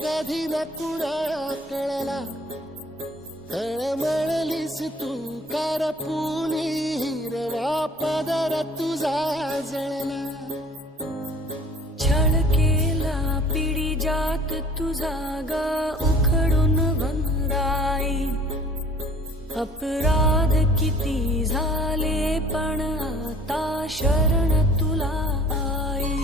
कधी न कुणाला कळला म्हणलीस तू कार पुली हिरवा पदर तुझा जळला. छळ केला पिढी जात तुझा गा उखडून वनराई. अपराध किती झाले पण आता शरण तुला आई.